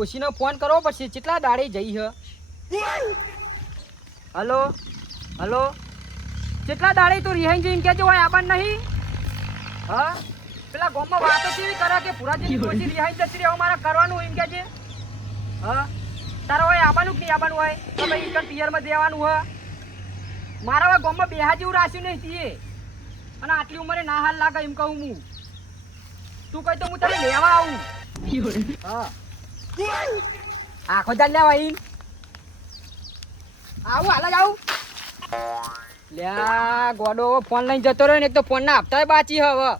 ડોશીને phone કરવો પડશે કેટલા દાડે જઈ હ હલો હલો કેટલા દાડે તો રિહાઈ જઈને કેજો હોય આબાન નહીં હા પેલા ગામમાં વાતો કેવી કરે કે પુરાજી ડોશી રિહાઈ જતી રહે મારા કરવાનું એમ કેજે હા તારા હોય આબાનું કે નહીં આબાનું હોય તો ભાઈ ઇકન પિયરમાં દેવાનું હ મારા હોય ગામમાં બેહા જેવું રાખ્યું નહીં તીએ અને આટલી ઉંમરે ના હાલ લાગે એમ કહું હું તું કહી તો હું તને લેવા આવું હા આખો જાન લેવા આવું હાલ જ આવું લ્યા ગોડો ફોન લઈને જતો રહ્યો ને એક તો ફોન ના હપ્તા બાચી હવે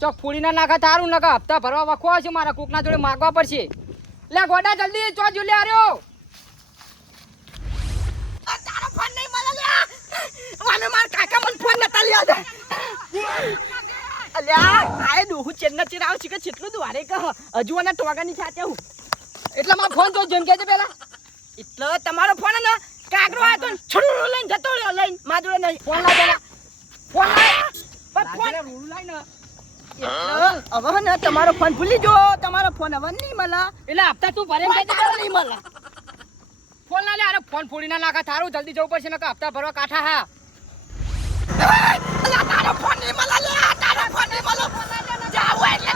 ચોક ફૂડી ના નાખા તારું નકા હપ્તા ભરવા વખો છે મારા કોકના જોડે માગવા પડશે લે ગોડા જલ્દી ચો જો લે આર્યો તારો ફોન નહીં મળે લે મને માર કાકા મને ફોન નતા લ્યા દે અલ્યા આય દોહુ ચેન્નઈ ચિરાવ છે કે કેટલું દ્વારે કહ હજુ અને ટોગાની સાથે હું એટલે મારો ફોન જો જેમ કે છે પેલા એટલે તમારો ફોન ને કાગરો આ તો છોડું લઈને જતો રહ્યો લઈને માદુરે નહીં ફોન લાવ પેલા ફોન પણ ફોન રૂડું લાઈ ને હવે ને તમારો ફોન ભૂલી જો તમારો ફોન હવે નહીં મળે એટલે હપ્તા તું ભરે કે નહીં મળે ફોન ના લે અરે ફોન ફોડી ના નાખા તારું જલ્દી જવું પડશે નકા હપ્તા ભરવા કાઠા હા અલા તારો ફોન નહીં મળે લે તારો ફોન નહીં મળે જાવ એટલે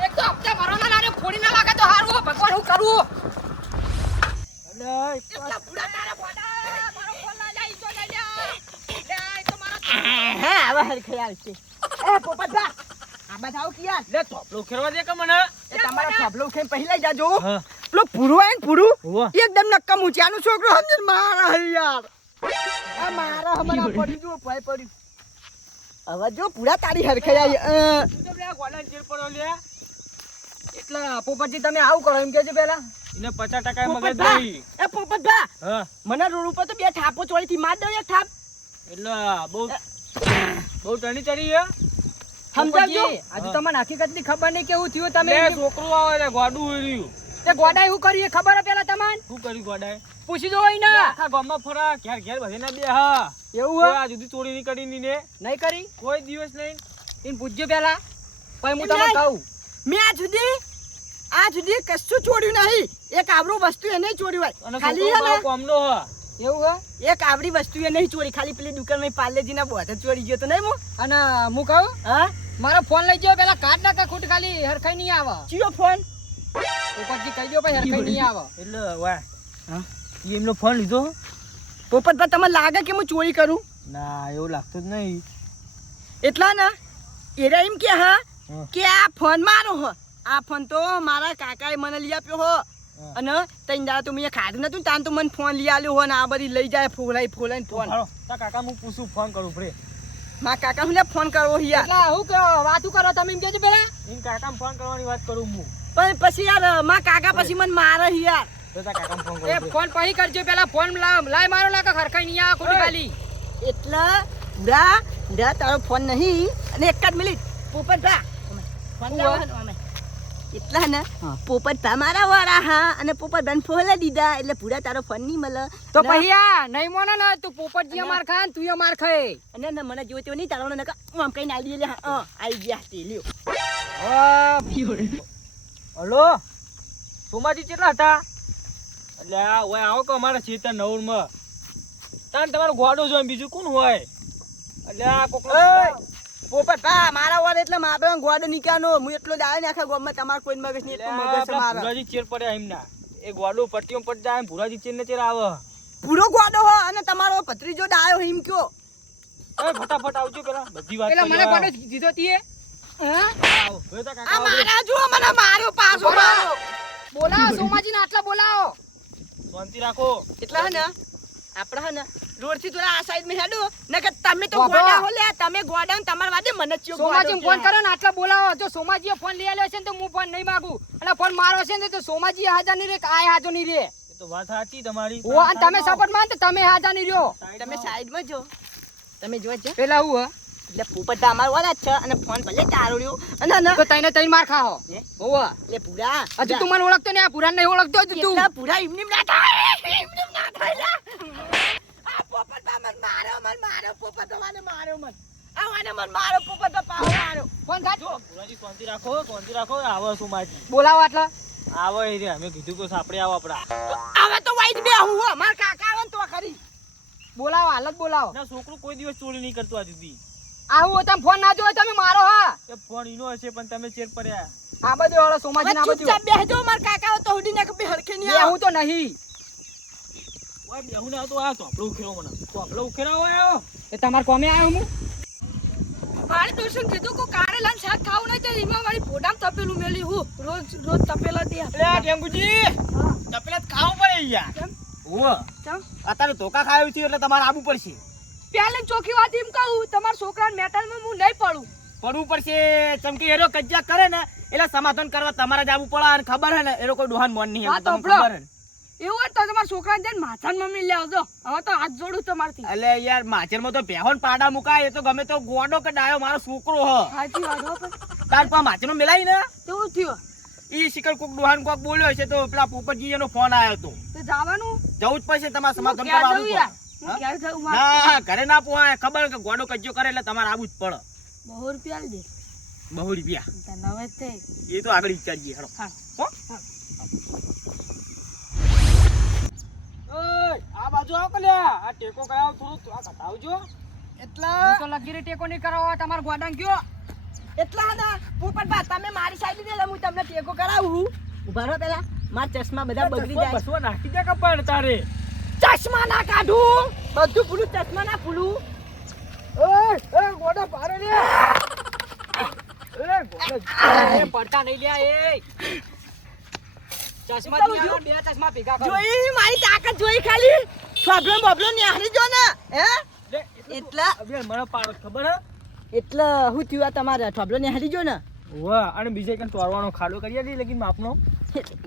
એક તો હપ્તા ભરવાના લારે ફોડી ના લાગે તો હારું ભગવાન હું કરું એટલા પૂરા તારા ફોન મારો ફોન ના જાય તો લઈ લે તો મારા હા હવે હર ખ્યાલ છે એ પોપટભા આ બતાવ કિયા લે થોપલો ખેરવા દે કે મને એ તમારો થોપલો ખેમ પહેલા જાજો પેલો પૂરું આય ને પૂરું એકદમ નક્કમ ઊંચાનો છોકરો સમજણ મારા હે યાર આ મારા હમણાં પડી જો ભાઈ પડ્યું હવે જો પૂરા તારી હરખાઈ તું તો લે ગોલા ચેર પડો લે એટલે પોપટજી તમે આવું કરો એમ કેજો પેલા એને 50% મગજ દઈ એ પોપટભા હા મને રોડ ઉપર તો બે થાપો ચોરીથી માર દઉં એક થાપ એટલે બહુ ટણી ચડી હે સમજાવજો આજે તમને હકીકતની ખબર નહીં કેવું થયું તમે લે છોકરું આવે ને ગોડું ઉર્યું તે ગોડાએ શું કર્યું એ ખબર હે પેલા તમને શું કર્યું ગોડાએ પૂછી દો હોય ને આખા ગામમાં ફરા ઘેર ઘેર બધે ના બે હા એવું કોઈ હે આ જુદી ચોરી ની કરી ની ને નહીં કરી કોઈ દિવસ નહીં એને પૂછજો પેલા પછી હું એમ તમને નહીં. કહું મેં આ સુધી કશું ચોર્યું નહીં એક આવડું વસ્તુ એ નહીં ચોર્યું હોય અને ખાલી છોકરો હે બહુ ને કોમનો હે એવું હે એક આવડી વસ્તુ એ નહીં ચોરી ખાલી પેલી દુકાનમાં પાર્લેજીના બોધ ચોરી ગયો તો નહીં મો અને હું કહું હા મારો ફોન લઈ જાઓ પેલા કાઢ નાખે ખોટ ખાલી હરખાઈ નહીં આવે ચિયો ફોન પોપટજી કહી દો ભાઈ હરખાઈ નહીં આવે એટલે વાહ હા એમનો ફોન લીધો પોપટભા તમને લાગે કે હું ચોરી કરું ના એવું લાગતું જ નહીં એટલા ને એરા એમ કે હા હા. કે આ ફોન મારો હ આ ફોન તો મારા કાકાએ મને લઈ આપ્યો હો અને તઈ દાડા તો મેં ખાધું નતું તાન તો મને ફોન લઈ આલ્યો હો ને આ બધી લઈ જાય ફોલાઈને ફોન હાલો તા કાકા હું પૂછું ફોન કરું ફરે મારા કાકા હું ફોન કરવો યાર એટલે હું કહો વાતું કરો તમે એમ કેજો પેલા એમ કાકા ફોન કરવાની વાત કરું હું પણ પછી યાર મારા કાકા પછી મને મારે યાર તો તા કાકા ફોન એ કરું ફોન પછી કરજો પેલા ફોન લાય મારો લાગે હરખાઈ નહીં આવે ખોટ ખાલી એટલે દા તારો ફોન નહીં અને એક જ મિનિટ પોપટભા ફોન લાવવાનો અમે એટલા ને પોપટભા મારા વાળા હા અને પોપટભાને ફોન દીધા એટલે પૂરા તારો ફોન નહીં મળે તો પછી આ નહીં મોને ને તું પોપટજી માર ખાય ને તું માર ખાય અને ને મને જોયો તેવો નહીં તારો ને હું આમ કઈ ના લે આવી ગયા તે લ્યો હલો સોમાજી કેટલા હતા એટલે આ ઓય આવો કે અમારા ખેતર નવરમાં તાન તમારો ગોડો જોઈ બીજું કોણ હોય એટલે આ કોકનો પોપટભા મારા વાર એટલે મારે ગોડો નીકાનો હું એટલો જ આવ્યો ને આખા ગામમાં તમારે કોઈ મગજ નહીં એટલું મગજ છે મારા ભુરાજી ચેર પડ્યા એમના એ ગોડો પટ્ટીઓ પટ જાય ભુરાજી ચેર ને ચેર આવે પૂરો ગોડો હો અને તમારો ભત્રીજો ડાયો હિમ કયો એ ફટાફટ આવજો પેલા બધી વાત પેલા મને કોને દીધો તીએ આવો હવે તા કાકા આ મારા જો મને માર્યો પાછો મારો બોલાવો સોમાજી ને આટલા બોલાવો શાંતિ રાખો એટલા હે ને આપણે હે ને રોડ થી થોડા આ સાઈડ માં હેડો ને કે તમે તો બાબા. ગોડા હો લે તમે ગોડા ને તમાર વાદે મને ચિયો સોમાજી ફોન કરે ને આટલા બોલાવો જો સોમાજીએ ફોન લઈ આલ્યો છે ને તો હું ફોન નહીં માંગુ અને ફોન મારો છે ને તો સોમાજી હાજર નહીં રે કે આય હાજર નહીં રે એ તો વાત સાચી તમારી ઓ અને તમે સપોર્ટ માન તો તમે હાજર નહીં રહ્યો તમે સાઈડ માં જો તમે જોજો પેલા હું એટલે પોપટ અમાર વાળા જ છે અને ફોન ભલે તારો રહ્યો અને તો તઈને તઈને માર ખાઓ હે? હોવે એટલે પૂરા હજુ તું મને ઓળખતો ને આ પુરાણ નહીં ઓળખતો હજુ તું એટલા પૂરા એમનેમ ના થાય એમનેમ ના થાય લા. આ પોપટ બા મન મારો પોપટ મને મારો મન આવાને મન મારો પોપટ બા પાહો મારો ફોન કાઢ ભુરાજી શાંતિ રાખો આવો સોમાજી બોલાવો આટલા આવો એ રે અમે કીધું કે સાપડે આવો આપડા હવે તો વાઈટ બે હું હો માર કાકા આવે ને તો ખરી બોલાવો હાલત બોલાવો ના છોકરું કોઈ દિવસ ચોરી નહીં કરતું આ સુધી આવું હોય તમે ફોન ના જોયો તમે મારો હા એ ફોન ઈનો હશે પણ તમે ચેક પડ્યા આ બધું વાળો સોમાજી ના બધું ચૂપચાપ બેહજો માર કાકા આવે તો હુડી ને કે હરખે નહીં આવે હું તો નહીં ઓય બેહું ના તો આ ચોપડો ઉખેરો મને ચોપડો ઉખેરો હોય આવો એ તમાર કોમે આવ્યો હું મારે દોસ્તને કીધું કે કારેલા ને શાક ખાવું નહીં તો એમાં મારી પોડામ તપેલું મેલી હું રોજ તપેલા દે અલે ટેંગુજી તપેલા ખાવું પડે યાર કેમ? ઓ ચમ અત્યારે ધોકા ખાયું છે એટલે તમારે આવું પડશે પહેલે ચોખી વાત એમ કહું તમારા છોકરાને મેટલમાં હું નહીં પડું પડવું પડશે ચમકી એરો કજ્જા કરે ને એટલે સમાધાન કરવા તમારે જ આવવું પડે અને ખબર હે ને એરો કોઈ ડોહાન મોન નહીં હા, તો તમને ખબર હે ને. એવું હોય તો તમારા છોકરાને જઈને માથાની મમ્મી લઈ આવજો હવે તો હાથ જોડું તમારથી અલે યાર માચરમાં તો બેહોન પાડા મુકાય એ તો ગમે તો ગોડો કે ડાયો મારો છોકરો હ સાચી વાત હો પણ તાર પા માચરમાં મેલાઈ ને કેવું થયું ઈ શિકર કોક ડોહાન કોક બોલ્યો છે તો પેલા પોપટજી એનો ફોન આવ્યો તો તો જવાનું જવું જ પડશે તમારે સમાધાન હું કરવા ક્યાં આવવું જઉં યાર? હું પડે. ક્યાં જઉં મારે? ના ઘરે ના પોહાય ખબર કે ગોડો કજ્જો કરે એટલે તમારે આવવું જ પડે 200 રૂપિયા આલી દે બહુ રૂપિયા તો નવે જ થઈ એ તો આગળ વિચારજે હેડો હા. હો ઓય આ બાજુ આવો કલ્યા આ ટેકો કરાવ થોડું આ કટાવજો એટલા હું તો લગીરે ટેકો નહીં કરાવો તમાર ગોડાંગ કયો એટલા ના પોપટબા તમે મારી સાઈડ લે હું તમને ટેકો કરાવું ઉભા રહો પેલા માર ચશ્મા બધા બગડી જાય બસવા નાખી દે કપણ તારે ચશ્મા ના કાઢું બધું ભૂલું ચશ્મા ના ભૂલું એ ગોડા પારે લે એ ગોડા એ પડતા નહીં લ્યા એ ચશ્મા એટલા દીધા, બે ચશ્મા ભેગા કરો જોઈ મારી તાકાત જોઈ ખાલી છોબલો બબલો નિહારી જો ને હે લે એટલા અબે મને પાડો ખબર હે એટલે હું થયું આ તમારા છોબલો નિહારી જો ને વાહ અને બીજે કઈ તોડવાનો ખાડો કરી દે લેકિન માપનો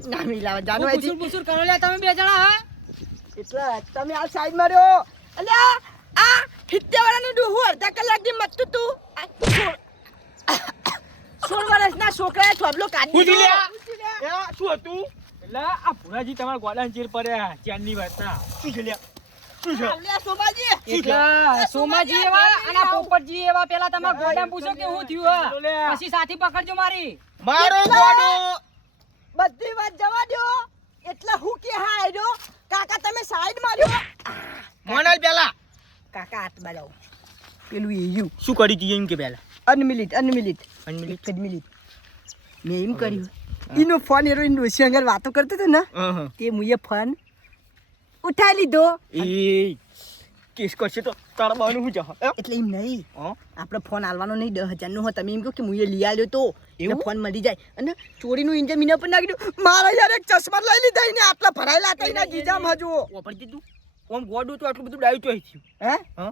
ના મિલાવા જાનો હું બુસુર બુસુર કરો લ્યા તમે બે જણા હા એટલા તમે આ સાઈડ માર્યો અલ્યા આ 70 વાળાનું ડોહું અડધા કલાક થી મત તું 16 વર્ષના છોકરાએ છોબલો કાઢી પૂછી લે. દીધો. એ શું હતું એટલે આ ભુરાજી તમારા ગોડાન ચીર પડ્યા ચાંદની વાતના શું છે લ્યા શું છે અલ્યા સોમાજી એટલે સોમાજી એવા અને આ પોપટજી એવા પેલા તમાર ગોડાં પૂછો કે હું થયું હા પછી સાથી પકડજો મારી મારો એટલા. ગોડો બધી વાત જવા દો એટલે હું કે હા આયરો કાકા તમે સાઈડ માર્યો મોનાલ પેલા કાકા હાથ મારો પેલું એયું શું કરી તી એમ કે પેલા અનમિલિટ એક જ મિનિટ મેં એમ કર્યું એનો ફોન એરો એનો ડોશી અંગર વાતો કરતો હતો ને તે મુએ ફોન ઉઠાઈ લીધો એ કેસ કરશે તો તારા બાનું હું જા એટલે એમ નહીં હા આપણે ફોન આલવાનો નહીં 10,000 નો હોય તમે એમ કહો કે મુએ લઈ આલ્યો તો એટલે એવું? ફોન મળી જાય અને ચોરીનું ઇન્જન મીના પર નાખી દીધું મારા યાર એક ચશ્મા લઈ લીધા એને આટલા ભરાયેલા હતા એના ગીજામ હજુ ઓપડતી તું ઓમ ગોડું તો આટલું બધું ડાયું તો થયું હે હા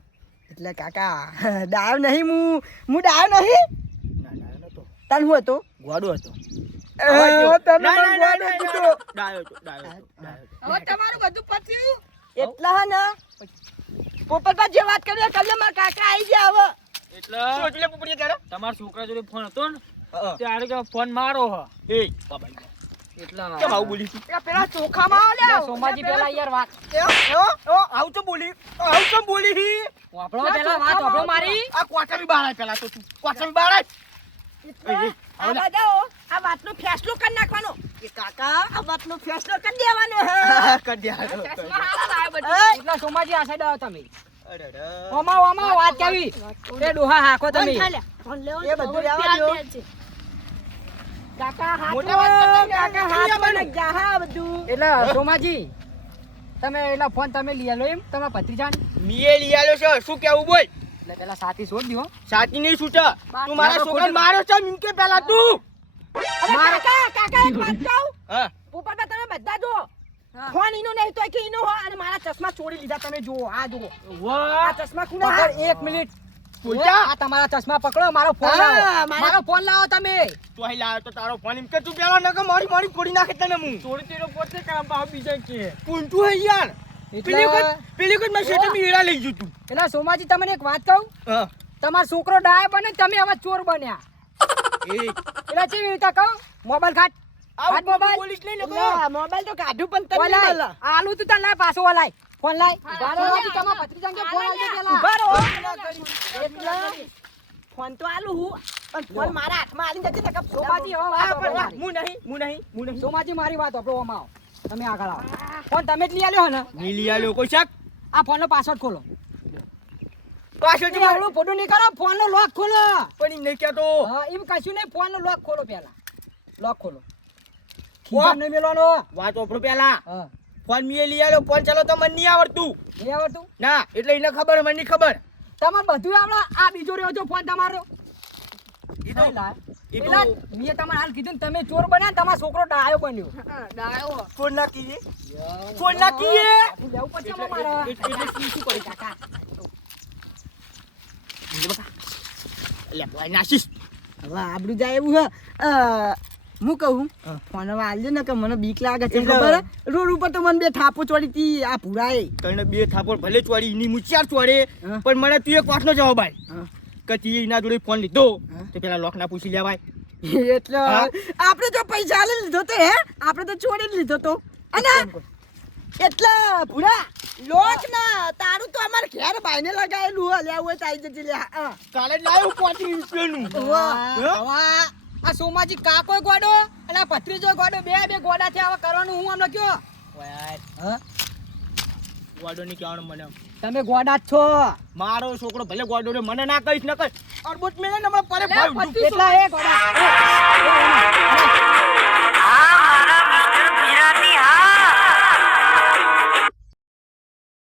એટલે કાકા ડાયો નહીં હું ડાયો નહીં ના ડાયો નતો તન હું હતો ગોડો હતો તને પણ ગોળો કીધો. ડાયો હતો ડાયો હતો હવે તમારું બધું પત્યું એટલા હે ને પોપટબા જે વાત કરી કલ્લે મારા કાકા આવી ગયા હવે એટલે એટલે પોપડિયા તારે તમારા છોકરા જોડે ફોન હતો ને ત્યારે કે ફોન મારો હ એ બાબા એટલા કેમ આવું બોલી તી એ પેલા ચોખામાં આવો લ્યા સોમાજી પેલા યાર વાત આવું તો બોલી આવું તો બોલી હી વાપરો પેલા વાત વાપરો મારી આ કોટામી બાળાય પેલા તો તું કોટામી બાળાય આ બધાઓ આ વાતનો ફેસલો કરી નાખવાનો કે કાકા આ વાતનો ફેસલો કરી દેવાનો હે કડ્યા ચશ્મા હારા લાવ્યા બધા. એટલા સોમાજી આ સાઈડ આવો તમે અરે ઓમા ઓમા વાત કેવી એ ડોહા હાકો તમે એ બધું રહેવા દો. કાકા હાથ મોટા વાત કરતા ને, કાકા આ હાથ બનું. મને જાહા બધું એટલે સોમાજી તમે એટલા ફોન તમે લઈ આલો એમ તમારા ભત્રીજાને મીએ લઈ આલ્યો છે શું કેવું બોલ એટલે પેલા સાથી શોધ દીધો સાચી નહીં છૂટા તું મારા છોકરાને માર્યો છે એમ કે પેલા તું અરે કાકા એક વાત કહું હા પોપટબા તમે બધા જો ફોન ઈનો નહીં તો કે ઈનો હો અને મારા ચશ્મા ચોરી લીધા તમે જુઓ આ જુઓ આ વાહ ચશ્મા કુના પકડ એક મિનિટ પૂજા આ તમારા ચશ્મા પકડો મારો ફોન હા, લાવો મારો ફોન લાવો તમે તું અહીં લાવ્યો તો તારો ફોન એમ કે તું પેલા નકે મારી મારી ફોડી નાખે તને હું ચોરી તેરો પોતે કામ પા બીજા કે પૂંટુ હે યાર પેલી એટલે વખત મેં શેઠે મીરા લઈ ગયું તું એટલે સોમાજી તમને એક વાત કહું હા તમારો છોકરો ડાય બને તમે હવે ચોર બન્યા એટલે કેવી રીતે કહું મોબાઈલ કાઢ કાઢ મોબાઈલ પોલીસ લઈ લો મોબાઈલ તો કાઢું પણ તમે ઓલાય આલુ તું તને લાય પાછો ઓલાય ફોન લાય સોમાજી તમારા ભત્રીજાને ફોન આલજો પેલા ઉભા રહો એટલે ફોન તો આલું હું પણ ફોન મારા હાથમાં આલી જતી ને સોમાજી હવે વાત સાંભળો મારી. હું નહીં સોમાજી મારી વાત સાંભળો આમાં આવો તમે આગળ આવો ફોન તમે જ લઈ આલ્યો હે ને નીલી આલ્યો કોઈ શક આ ફોનનો પાસવર્ડ ખોલો પાછળ તમે આવડું ફોટો નહીં કરો ફોનનો લોક ખોલો પણ ઈ નહીં કહેતો હા એમ કશું નહીં ફોનનો લોક ખોલો પહેલા લોક ખોલો ખીજામાં નહીં મેલવાનો વાત ઓપડો પેલા હા ફોન મીએ લઈ આલ્યો ફોન ચાલો તો મને નહીં આવડતું નહીં આવડતું ના એટલે એને ખબર મને નહીં ખબર તમારે બધું આવડે આ બીજો રહ્યો છો ફોન તમારો ઈ તો પેલા મેં તમારે હાલ કીધું ને તમે ચોર બન્યા ને તમારો છોકરો ડાયો બન્યો ફોન ના કીએ ફોન ના કીએ લેવું પડશે આમાં મારે એટલે શું કરી કાકા એટલે ભાઈ નાશીશ હવે આબડું જાય એવું હે હું કહું ફોન હવે આલજો ને કે મને બીક લાગે છે ખબર રોડ ઉપર તો મને બે થાપો ચોડી હતી આ પુરાએ તને બે થાપો ભલે ચોડી ની મુચાર ચોડે પણ મને તું એક વાતનો જવાબ આય કે તી એના જોડે ફોન લીધો તો પેલા લોક ના પૂછી લેવાય એટલે આપણે તો પૈસા લઈ લીધો તો હે આપણે તો ચોરી લીધો તો અને એટલે ભૂરા લોક ના તારું તો અમાર ઘેર ભાઈને લગાયેલું હે લેવું હોય તો આઈ જજે લે કાલે લાવ્યું 35 રૂપિયાનું વાહ આ સોમાજી કાકો ગોડો અને આ ભત્રીજો ગોડો બે ગોડા છે આવા કરવાનું હું અમને કયો હા ગોડો ની કહેવાનું મને તમે ગોડા જ છો મારો છોકરો ભલે ગોડો રે મને ના કહીશ ન કઈ અરબોટ મેલે ને હમણાં પડે ભાઈ કેટલા એ ગોડા